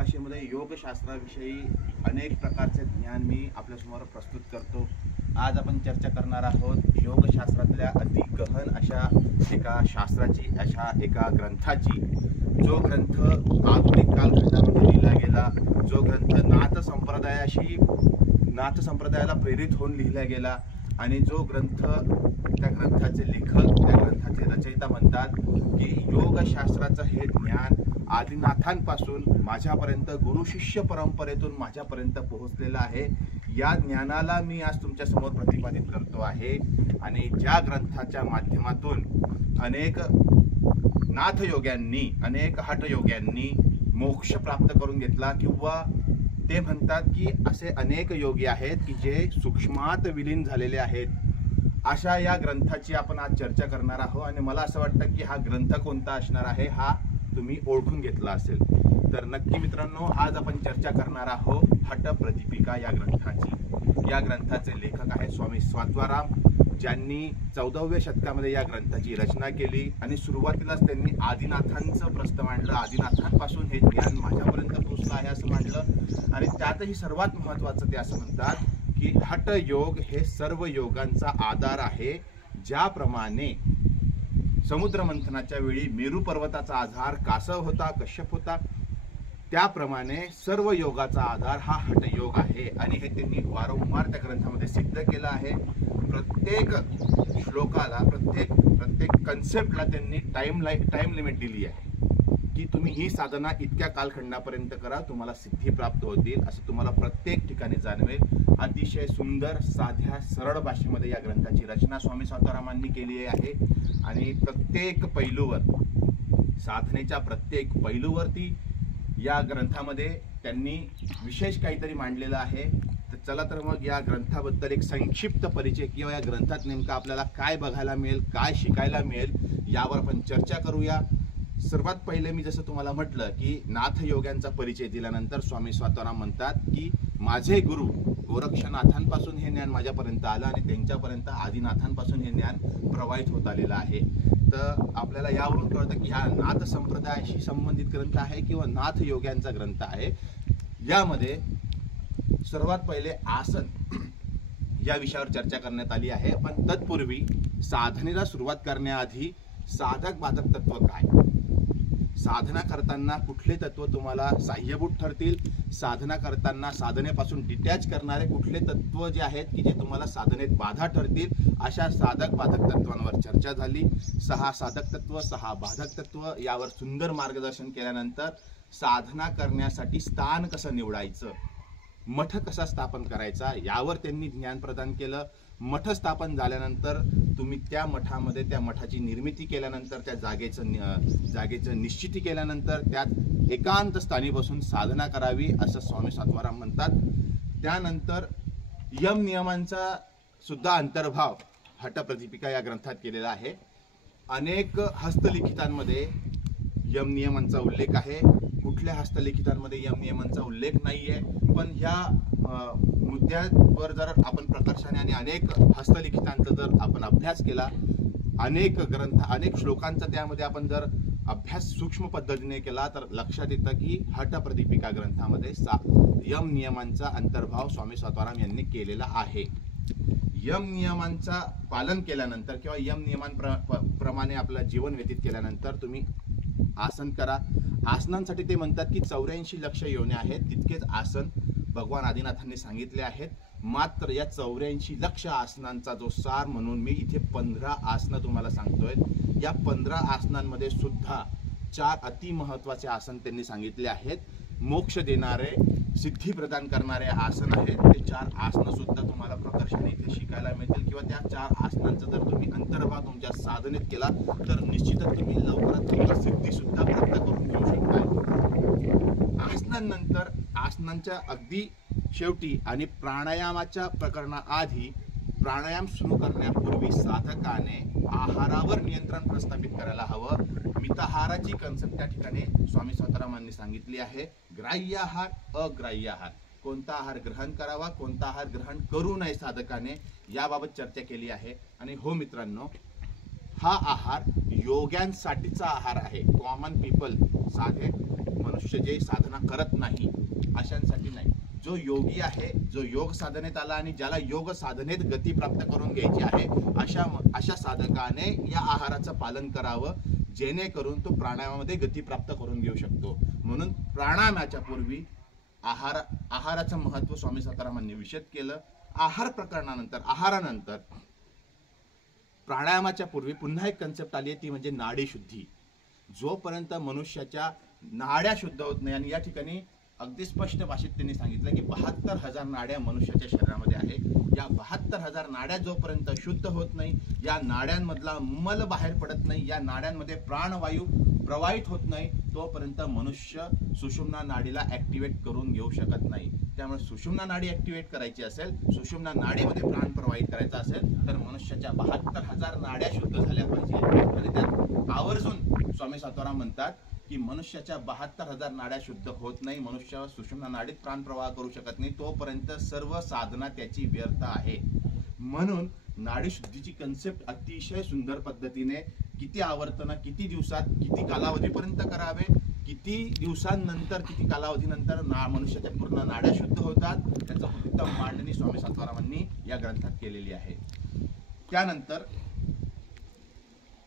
भाषेमध्ये योगशास्त्राविषयी अनेक प्रकारचे ज्ञान मी आपल्यासमोर प्रस्तुत करतो। आज आपण चर्चा करणार आहोत योगशास्त्रातल्या अति गहन अशा एका शास्त्राची, अशा एका ग्रंथाची, जो ग्रंथ आधुनिक कालखंडामध्ये लिहिला गेला, जो ग्रंथ नाथ संप्रदायाला प्रेरित होऊन लिहिला गेला आणि जो ग्रंथ, त्या ग्रंथाचे लेखक, त्या ग्रंथाचे रचयिता म्हणतात की योगशास्त्राचं हे ज्ञान आदिनाथांपासून माझ्यापर्यंत, गुरु शिष्य परंपरेतून माझ्यापर्यंत पोहोचलेलं आहे। या ज्ञानाला मी आज तुमच्या समोर प्रतिपादित करतो आहे आणि ज्या ग्रंथाच्या माध्यमातून अनेक नाथयोग्यांनी, अनेक हठयोग्यांनी मोक्ष प्राप्त करून घेतला, किंवा ते म्हणतात की असे अनेक योगी आहेत की जे सूक्ष्मात विलीन झालेले आहेत, अशा या ग्रंथाची आपण आज चर्चा करणार आहोत। आणि मला असं वाटतं की हा ग्रंथ कोणता असणार आहे हा तुम्ही ओळखून घेतला असेल। तर नक्की मित्रांनो, आज आपण चर्चा करणार आहोत हठप्रदीपिका या ग्रंथाची। या ग्रंथाचे लेखक आहेत स्वामी स्वात्वाराम, ज्यांनी 14व्या शतकामध्ये या ग्रंथाची रचना केली आणि सुरुवातीलाच त्यांनी आदिनाथांचं प्रस्ताव मांडलं। आदिनाथांपासून हे ज्ञान माझ्यापर्यंत पोहोचलं आहे असं मांडलं आणि त्यातही सर्वात महत्त्वाचं ते असं म्हणतात की हठयोग हे सर्व योगांचा आधार आहे। ज्याप्रमाणे समुद्र मंथनाच्या वेळी मेरू पर्वताचा आधार कासव होता, कश्यप होता, त्याप्रमाणे सर्व योगाचा आधार हा हठयोग आहे आणि हे त्यांनी वारंवार त्या ग्रंथामध्ये सिद्ध केलं आहे। प्रत्येक श्लोकाला, प्रत्येक कन्सेप्टला त्यांनी टाइम लिमिट दिली आहे की तुम्ही ही साधना इतक्या कालखंडापर्यंत करा, तुम्हाला सिद्धी प्राप्त होतील, असं तुम्हाला प्रत्येक ठिकाणी जाणवेल। अतिशय सुंदर, साध्या, सरळ भाषेमध्ये या ग्रंथाची रचना स्वामी स्वात्वारामांनी केली आहे आणि प्रत्येक पैलूवर, साधनेच्या प्रत्येक पैलूवरती या ग्रंथामध्ये त्यांनी विशेष काहीतरी मांडलेलं आहे। तर चला तर मग या ग्रंथाबद्दल एक संक्षिप्त परिचय, किंवा या ग्रंथात नेमकं आपल्याला काय बघायला मिळेल, काय शिकायला मिळेल, यावर आपण चर्चा करूया। सर्वात पहिले मी जसं तुम्हाला म्हटलं की नाथयोग्यांचा परिचय दिल्यानंतर स्वामी स्वात्वाराम म्हणतात की माझे गुरु गोरक्षनाथांपासून हे ज्ञान माझ्यापर्यंत आलं आणि त्यांच्यापर्यंत आदिनाथांपासून हे ज्ञान प्रवाहित होत आलेलं आहे। तर आपल्याला यावरून कळतं की हा नाथ संप्रदायाशी संबंधित ग्रंथ आहे किंवा नाथयोग्यांचा ग्रंथ आहे। यामध्ये सर्वात पहिले आसन या विषयावर चर्चा करण्यात आली आहे, पण तत्पूर्वी साधनेला सुरुवात करण्याआधी साधक बाधक तत्व काय, साधना करताना कुठले तत्व तुम्हाला सहाय्यभूत ठरतील, साधना करताना साधनेपासून डिटॅच करणारे कुठले तत्व जे आहेत की जे तुम्हाला साधनेत बाधा ठरतील, अशा साधक बाधक तत्वांवर चर्चा झाली। 6 साधक तत्व, 6 बाधक तत्व यावर सुंदर मार्गदर्शन केल्यानंतर साधना करण्यासाठी स्थान कसं निवडायचं, मठ कसा स्थापन करायचा, यावर त्यांनी ज्ञान प्रदान केलं। मठ स्थापन झाल्यानंतर तुम्ही त्या मठामध्ये, त्या मठाची निर्मिती केल्यानंतर, त्या जागेचं निश्चिती केल्यानंतर त्यात एकांत स्थानी बसून साधना करावी असं स्वामी स्वात्वाराम म्हणतात। त्यानंतर यम नियमांचा सुद्धा अंतर्भाव हठप्रदीपिका या ग्रंथात केलेला आहे। अनेक हस्तलिखितांमध्ये यम नियमांचा उल्लेख आहे, कुठल्या हस्तलिखितांमध्ये यम नियमांचा उल्लेख नाहीये, पण ह्या मुद्द्यावर जर आपण प्रकर्षाने आणि अनेक हस्तलिखितांचा जर आपण अभ्यास केला, अनेक ग्रंथ, अनेक श्लोकांचा त्यामध्ये आपण जर अभ्यास सूक्ष्म पद्धतीने केला, तर लक्षात येतं की हठप्रदीपिका ग्रंथामध्ये यम नियमांचा अंतर्भाव स्वामी स्वात्वाराम यांनी केलेला आहे। यम नियमांचा पालन केल्यानंतर किंवा यम नियमांप्रमाणे आपलं जीवन व्यतीत केल्यानंतर तुम्ही आसन करा। आसनांसाठी ते म्हणतात की 84 लक्ष योनी आहेत, तितकेच आसन भगवान आदिनाथांनी सांगितले आहेत। मात्र या 84 लक्ष आसनांचा जो सार म्हणून मी इथे 15 आसनं तुम्हाला सांगतोय। या 15 आसनांमध्ये सुद्धा 4 अति महत्त्वाचे आसन त्यांनी सांगितले आहेत। मोक्ष देणारे, सिद्धी प्रदान करणारे आसन आहेत। ते 4 आसनं सुद्धा तुम्हाला प्रकर्षाने इथे शिकायला मिळतील, किंवा त्या 4 आसनांचा जर तुम्ही अंतर्भाव तुमच्या साधनेत केला तर निश्चितच तुम्ही लवकरात लवकर सिद्धी सुद्धा प्राप्त करून घेऊ शकता। आसनांनंतर, आसनांच्या अगदी शेवटी आणि प्राणायामाच्या प्रकरणाआधी, प्राणायाम सुरू करण्यापूर्वी साधकाने आहारावर नियंत्रण प्रस्थापित करायला हवं। मिताहाराची कन्सेप्ट त्या ठिकाणी स्वामी स्वात्वारामांनी सांगितली आहे। ग्राह्य आहार, अग्राह्य आहार, कोणता आहार ग्रहण करावा, कोणता आहार ग्रहण करू नये साधकाने, याबाबत चर्चा केली आहे। आणि हो मित्रांनो, हा आहार योग्यांसाठीचा आहार आहे। कॉमन पीपल, साधे मनुष्य जे साधना करत नाही अशांसाठी नाही. जो योगी आहे, जो योग साधनेत आला आणि ज्याला योग साधनेत गती प्राप्त करून घ्यायची आहे, अशा साधकाने या आहाराचं पालन करावं, जेणेकरून तो प्राणायामामध्ये गती प्राप्त करून घेऊ शकतो. म्हणून प्राणायामाच्या पूर्वी आहाराचं महत्व स्वामी सतारामांनी विशद केलं. आहारानंतर प्राणायामाच्या पूर्वी पुन्हा एक कन्सेप्ट आली आहे, ती म्हणजे नाडी शुद्धी. जोपर्यंत मनुष्याच्या नाड्या शुद्ध होत नाही, आणि या ठिकाणी अगदी स्पष्ट भाषेत त्यांनी सांगितलं की 72,000 नाड्या मनुष्याच्या शरीरामध्ये आहेत. या 72,000 नाड्या जोपर्यंत शुद्ध होत नाही, या नाड्यांमधला मल बाहेर पडत नाही, या नाड्यांमध्ये प्राणवायू प्रवाहित होत नाही, तोपर्यंत मनुष्य सुषुम्ना नाडीला ऍक्टिव्हेट करून घेऊ शकत नाही. त्यामुळे सुषुम्ना नाडी ऍक्टिव्हेट करायची असेल, सुषुम्ना नाडीमध्ये प्राण प्रवाहित करायचा असेल, तर मनुष्याच्या 72,000 नाड्या शुद्ध झाल्या पाहिजे. आणि त्यात आवर्जून स्वामी सताराम म्हणतात की मनुष्याच्या 72,000 नाड्या शुद्ध होत नाही, मनुष्य सुषुम्ना नाडीत प्राण प्रवाह करू शकत नाही, तोपर्यंत सर्व साधना त्याची व्यर्थ आहे. म्हणून नाडी शुद्धीची कन्सेप्ट अतिशय सुंदर पद्धतीने किती आवर्तन, किती दिवसात, किती कालावधीपर्यंत करावे, किती दिवसांनंतर, किती कालावधीनंतर मनुष्याच्या पूर्ण नाड्या शुद्ध होतात, त्याचं उत्तम मांडणी स्वामी सतारामांनी या ग्रंथात केलेली आहे. त्यानंतर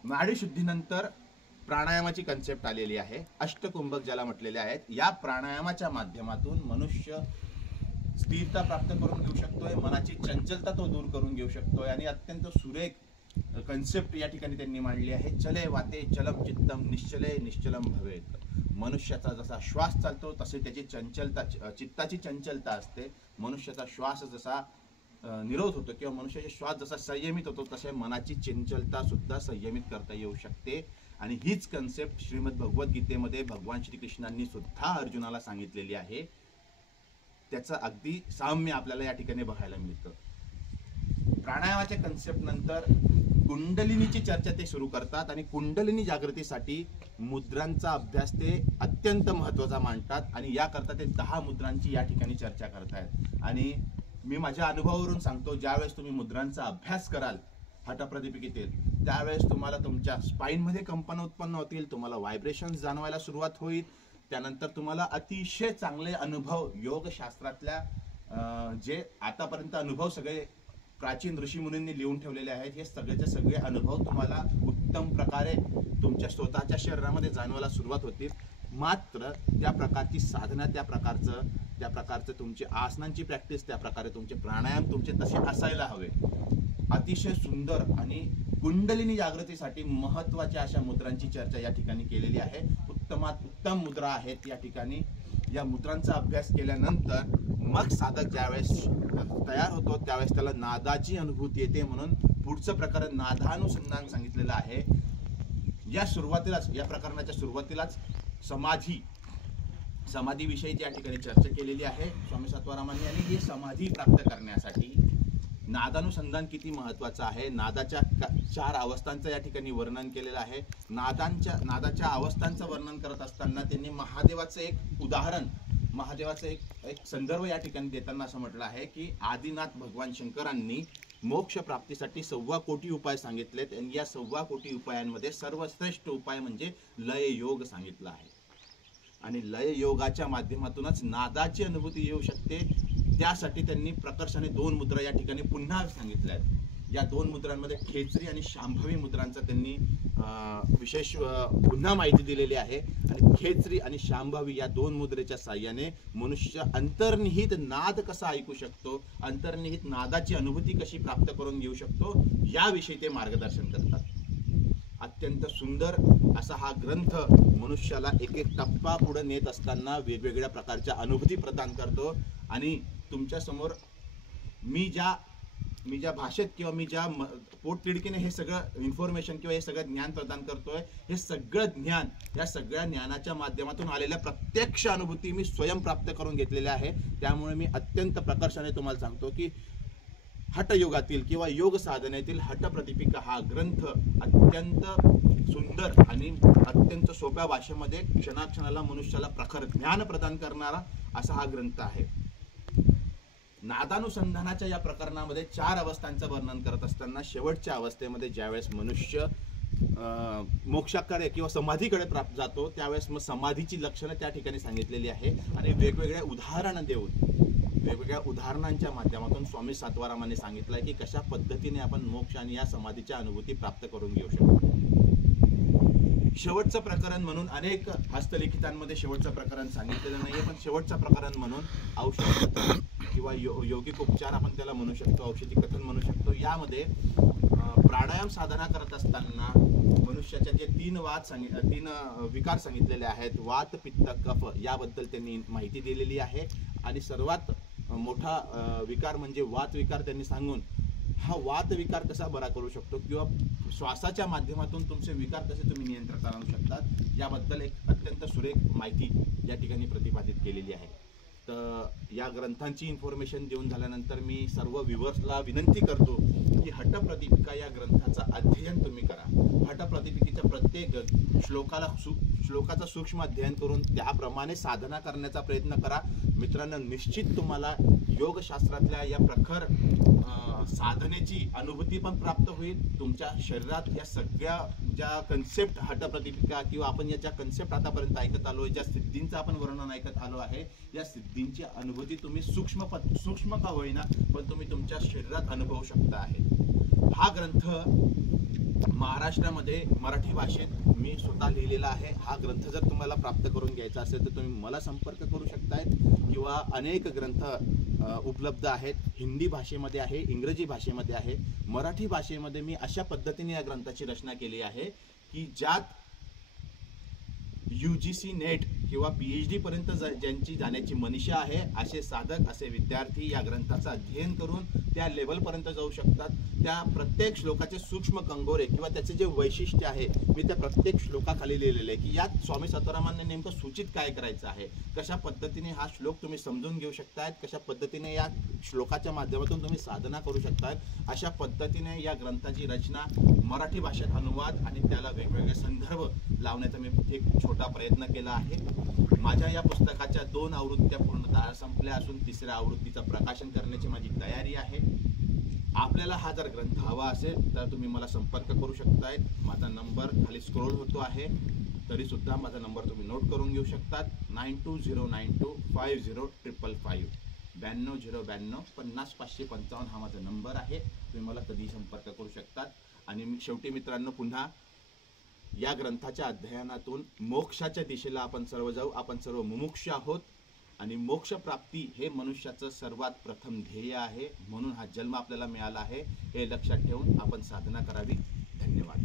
नाडी शुद्धीनंतर प्राणायामाची कन्सेप्ट आलेली आहे. अष्टकुंभक ज्याला म्हटलेले आहेत. या प्राणायामाच्या माध्यमातून मनुष्य स्थिरता प्राप्त करून घेऊ शकतोय, मनाची चंचलता तो दूर करून घेऊ शकतोय. आणि अत्यंत सुरेख कन्सेप्ट या ठिकाणी त्यांनी मांडली आहे. चले वाते चलम चित्तम निश्चले निश्चलम भवेत. मनुष्याचा जसा श्वास चालतो तसे त्याची चंचलता, चित्ताची चंचलता असते. मनुष्याचा श्वास जसा निरोध होतो किंवा मनुष्याचा श्वास जसा संयमित होतो, तसे मनाची चंचलता सुद्धा संयमित करता येऊ शकते. आणि हीच कन्सेप्ट श्रीमद भगवद्गीतेमध्ये भगवान श्रीकृष्णांनी सुद्धा अर्जुनाला सांगितलेली आहे. त्याचं अगदी साम्य आपल्याला या ठिकाणी बघायला मिळतं. प्राणायामाच्या कन्सेप्ट नंतर कुंडलिनीची चर्चा ते सुरू करतात आणि कुंडलिनी जागृतीसाठी मुद्रांचा अभ्यास ते अत्यंत महत्त्वाचा मानतात. आणि याकरता ते 10 मुद्रांची या ठिकाणी चर्चा करतायत. आणि मी माझ्या अनुभवावरून सांगतो, ज्यावेळेस तुम्ही मुद्रांचा अभ्यास कराल हठप्रदीपिकेतील, त्यावेळेस तुम्हाला तुमच्या स्पाईनमध्ये कंपन उत्पन्न होतील, तुम्हाला व्हायब्रेशन्स जाणवायला सुरुवात होईल. त्यानंतर तुम्हाला अतिशय चांगले अनुभव योगशास्त्रातल्या जे आतापर्यंत अनुभव सगळे प्राचीन ऋषीमुनींनी लिहून ठेवलेले आहेत, हे सगळेचे सगळे अनुभव तुम्हाला उत्तम प्रकारे तुमच्या स्वतःच्या शरीरामध्ये जाणवायला सुरुवात होतील. मात्र त्या प्रकारची साधना, त्या प्रकारचं तुमची आसनांची प्रॅक्टिस, त्या प्रकारे तुमचे प्राणायाम तुमचे तसे असायला हवे. अतिशय सुंदर आणि कुंडलिनी जागृतीसाठी महत्त्वाच्या अशा मुद्रांची चर्चा या ठिकाणी केलेली आहे. उत्तमात उत्तम मुद्रा आहेत या ठिकाणी. या मुद्रांचा अभ्यास केल्यानंतर मग साधक ज्यावेळेस तयार होतो त्यावेळेस त्याला नादाची अनुभूती येते. म्हणून पुढचं प्रकरण नादानुसंधान सांगितलेलं आहे. या प्रकरणाच्या सुरुवातीलाच समाधीविषयी या ठिकाणी चर्चा केलेली आहे स्वामी सत्वारामांनी. आणि ही समाधी प्राप्त करण्यासाठी नादानुसंधान किती महत्वाचं आहे. नादाच्या 4 अवस्थांचं या ठिकाणी वर्णन केलेलं आहे. नादाच्या अवस्थांचं वर्णन करत असताना त्यांनी महादेवाचं एक उदाहरण, महादेवाचं एक संदर्भ या ठिकाणी देताना असं म्हटलं आहे की आदिनाथ भगवान शंकरांनी मोक्ष प्राप्तीसाठी 1.25 कोटी उपाय सांगितलेत. आणि या 1.25 कोटी उपायांमध्ये सर्वश्रेष्ठ उपाय म्हणजे लय योग सांगितला आहे. आणि लय योगाच्या माध्यमातूनच नादाची अनुभूती येऊ शकते. त्यासाठी त्यांनी प्रकर्षाने 2 मुद्रा या ठिकाणी पुन्हा सांगितल्या आहेत. या 2 मुद्रांमध्ये खेचरी आणि शांभवी मुद्रांचा त्यांनी विशेष पुन्हा माहिती दिलेली आहे. आणि खेचरी आणि शांभवी या 2 मुद्रेच्या साहाय्याने मनुष्य अंतर्निहित नाद कसा ऐकू शकतो, अंतर्निहित नादाची अनुभूती कशी प्राप्त करून घेऊ शकतो, याविषयी ते मार्गदर्शन करतात. अत्यंत सुंदर असा हा ग्रंथ मनुष्याला एक टप्पा पुढे नेत असताना वेगवेगळ्या प्रकारच्या अनुभूती प्रदान करतो. आणि तुमच्या समोर मी ज्या भाषेत किंवा मी ज्या पोटतिडकीने हे सगळं इन्फॉर्मेशन किंवा हे सगळं ज्ञान प्रदान करतोय, हे सगळं ज्ञान, या सगळ्या ज्ञानाच्या माध्यमातून आलेल्या प्रत्यक्ष अनुभूती मी स्वयं प्राप्त करून घेतलेल्या आहे. त्यामुळे मी अत्यंत प्रकर्षाने तुम्हाला सांगतो की हठयोगातील किंवा योग साधनेतील हठप्रदीपिका हा ग्रंथ अत्यंत सुंदर आणि अत्यंत सोप्या भाषेमध्ये क्षणाक्षणाला मनुष्याला प्रखर ज्ञान प्रदान करणारा असा हा ग्रंथ आहे. नादानुसंधानाच्या या प्रकरणामध्ये 4 अवस्थांचं वर्णन करत असताना शेवटच्या अवस्थेमध्ये ज्यावेळेस मनुष्य मोक्षाकडे किंवा समाधीकडे प्राप्त जातो त्यावेळेस मग समाधीची लक्षणं त्या ठिकाणी सांगितलेली आहे आणि वेगवेगळ्या उदाहरणं देऊन वेगवेगळ्या उदाहरणांच्या माध्यमातून स्वामी सातवारामाने सांगितलंय की कशा पद्धतीने आपण मोक्ष आणि या समाधीच्या अनुभूती प्राप्त करून घेऊ शकतो. शेवटचं प्रकरण म्हणून अनेक हस्तलिखितांमध्ये शेवटचं प्रकरण सांगितलेलं नाहीये, पण शेवटचं प्रकरण म्हणून औषध किंवा योगिक उपचार आपण त्याला म्हणू शकतो, औषधी कथन म्हणू शकतो. यामध्ये प्राणायाम साधना करत असताना मनुष्याच्या जे तीन विकार सांगितलेले आहेत, वात पित्त कफ, याबद्दल त्यांनी माहिती दिलेली आहे. आणि सर्वात मोठा विकार म्हणजे वात विकार त्यांनी सांगून हा वात विकार कसा बरा करू शकतो किंवा श्वासाच्या माध्यमातून तुमचे विकार कसे तुम्ही नियंत्रणात आणू शकतात याबद्दल एक अत्यंत सुरेख माहिती या ठिकाणी प्रतिपादित केलेली आहे. तर या ग्रंथांची इन्फॉर्मेशन देऊन झाल्यानंतर मी सर्व व्ह्यूअर्सला विनंती करतो की हठप्रदीपिका या ग्रंथाचा अध्ययन तुम्ही करा. हठप्रदीपिकेच्या प्रत्येक श्लोकाचा सूक्ष्म अध्ययन करून त्याप्रमाणे साधना करण्याचा प्रयत्न करा. मित्रांनो, निश्चित तुम्हाला योगशास्त्रातल्या या प्रखर साधनेची अनुभूती पण प्राप्त होईल. तुमच्या शरीरात या सगळ्या ज्या कन्सेप्ट हठप्रदीपिका किंवा आपण या ज्या कन्सेप्ट आतापर्यंत ऐकत आलो, ज्या सिद्धींचं आपण वर्णन ऐकत आलो आहे, या सिद्धींची अनुभूती तुम्ही सूक्ष्म का होईना पण तुम्ही तुमच्या शरीरात अनुभवू शकता आहे. हा ग्रंथ महाराष्ट्रामध्ये मराठी भाषेत मी स्वतः लिहिलेला आहे. हा ग्रंथ जर तुम्हाला प्राप्त करून घ्यायचा असेल तर तुम्ही मला संपर्क करू शकतायत किंवा अनेक ग्रंथ उपलब्ध आहेत. हिंदी भाषेमध्ये आहे, इंग्रजी भाषेमध्ये आहे, मराठी भाषेमध्ये मी अशा पद्धतीने या ग्रंथाची रचना केली आहे की ज्यात UGC नेट किंवा PhD पर्यंत ज्यांची जाण्याची मनीषा आहे असे साधक, असे विद्यार्थी या ग्रंथाचं अध्ययन करून त्या लेवलपर्यंत जाऊ शकतात. त्या प्रत्येक श्लोकाचे सूक्ष्म कंगोरे किंवा त्याचे जे वैशिष्ट्य आहे मी त्या प्रत्येक श्लोकाखाली लिहिलेले आहे की यात स्वामी सातवारामांनी नेमकं सूचित काय करायचं आहे, कशा पद्धतीने हा श्लोक तुम्ही समजून घेऊ शकतायत, कशा पद्धतीने या श्लोकाच्या माध्यमातून तुम्ही साधना करू शकतायत. अशा पद्धतीने या ग्रंथाची रचना, मराठी भाषेत अनुवाद आणि त्याला वेगवेगळे संदर्भ लावण्याचा मी एक छोटा प्रयत्न केला आहे. माझ्या या पुस्तकाच्या 2 आवृत्त्या पूर्णतः संपल्या असून 3ऱ्या आवृत्तीचं प्रकाशन करण्याची माझी तयारी आहे. आपल्याला हा जर ग्रंथ हवा असेल तर तुम्ही मला संपर्क करू शकताय. माझा नंबर खाली स्क्रोल होतो आहे, तरी सुद्धा माझा नंबर तुम्ही नोट करून घेऊ शकतात. 9209250555 9209 50 हा माझा नंबर आहे. तुम्ही मला कधी संपर्क करू शकतात. आणि शेवटी मित्रांनो, पुन्हा या ग्रंथाच्या अध्ययनातून मोक्षाच्या दिशेला आपण सर्व जाऊ. आपण सर्व मुमुक्ष आहोत आणि मोक्ष प्राप्ती हे मनुष्याचं सर्वात प्रथम ध्येय आहे. म्हणून हा जन्म आपल्याला मिळाला आहे हे लक्षात ठेवून आपण साधना करावी. धन्यवाद.